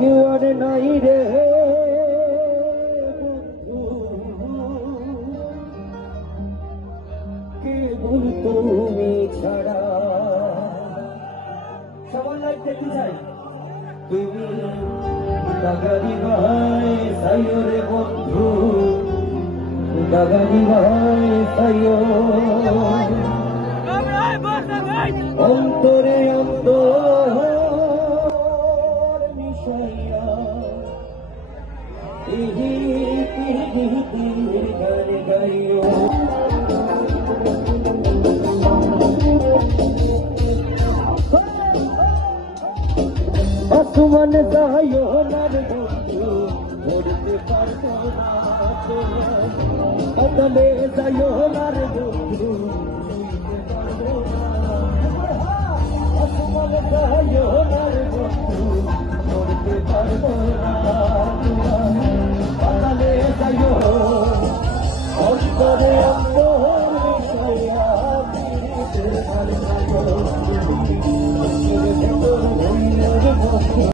কেউ আর নাই রে কেবল তুমি ছাড়া। সবার লাইফ দেখতে চাই তুমি দাগারি ভাই সাইও রে বন্ধু, দাগারি ভাই সাইও অন্তরে অন্তর মিশাইয়া এই পৃথিবীর গান গাইও। আসমান যাইও না রে বন্ধু ধরতে পারবো না, আকালে যাইও না রে বন্ধু ছুঁইতে পারবো না। আসমান যাইও না রে বন্ধু ধরতে পারবো না, আকালে যাইও অন্তরে অন্তর মিশাইয়া পৃথিবীর গান গাইও।